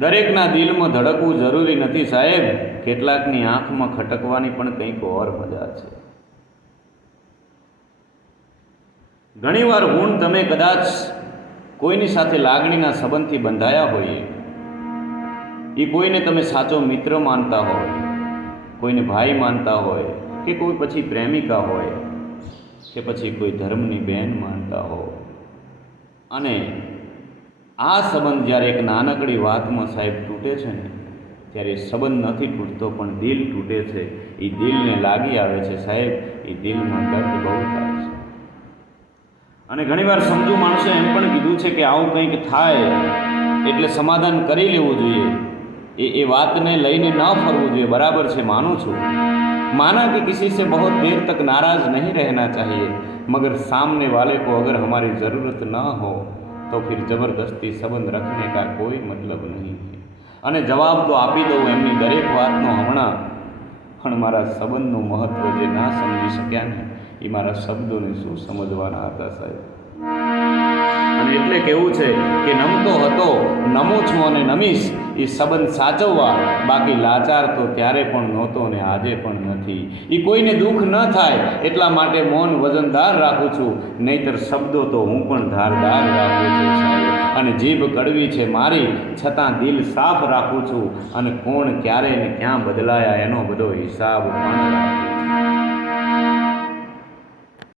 દરેકના દિલમાં ધડકવું જરૂરી નથી સાહેબ, કેટલાકની આંખમાં ખટકવાની પણ કંઈક ઓર મજા છે. ઘણીવાર હું તમે કદાચ કોઈની સાથે લાગણીના સંબંધથી બંધાયા હોઈએ, એ કોઈને તમે સાચો મિત્ર માનતા હોય, કોઈને ભાઈ માનતા હોય, કે કોઈ પછી પ્રેમિકા હોય, કે પછી કોઈ ધર્મની બહેન માનતા હો, અને આ સંબંધ જ્યારે એક નાનકડી વાતમાં સાહેબ તૂટે છે ને, ત્યારે સંબંધ નથી તૂટતો પણ દિલ તૂટે છે. એ દિલને લાગી આવે છે સાહેબ, એ દિલમાં દર્દ બહુ થાય છે. અને ઘણીવાર સમજુ માણસે એમ પણ કીધું છે કે આવું કંઈક થાય એટલે સમાધાન કરી લેવું જોઈએ, એ વાતને લઈને ન ફરવું જોઈએ. બરાબર છે, માનું છું. माना कि किसी से बहुत देर तक नाराज नहीं रहना चाहिए, मगर सामने वाले को अगर हमारी ज़रूरत ना हो तो फिर ज़बरदस्ती संबंध रखने का कोई मतलब नहीं है. અને જવાબ તો આપી દઉં એમની દરેક વાતનો હમણાં, પણ મારા સંબંધનું મહત્ત્વ જે ના સમજી શક્યા ને, એ મારા શબ્દોને શું સમજવાના હતા સાહેબ. અને એટલે કેવું છે કે નમતો હતો, નમું છું અને નમીશ એ સંબંધ સાચવવા, બાકી લાચાર તો ત્યારે પણ નહોતો ને આજે પણ નથી. એ કોઈને દુઃખ ન થાય એટલા માટે મૌન વજનદાર રાખું છું, નહીંતર શબ્દો તો હું પણ ધારદાર રાખું છું સાહેબ. અને જીભ કડવી છે મારી, છતાં દિલ સાફ રાખું છું, અને કોણ ક્યારે ને ક્યાં બદલાયા એનો બધો હિસાબ પણ રાખું.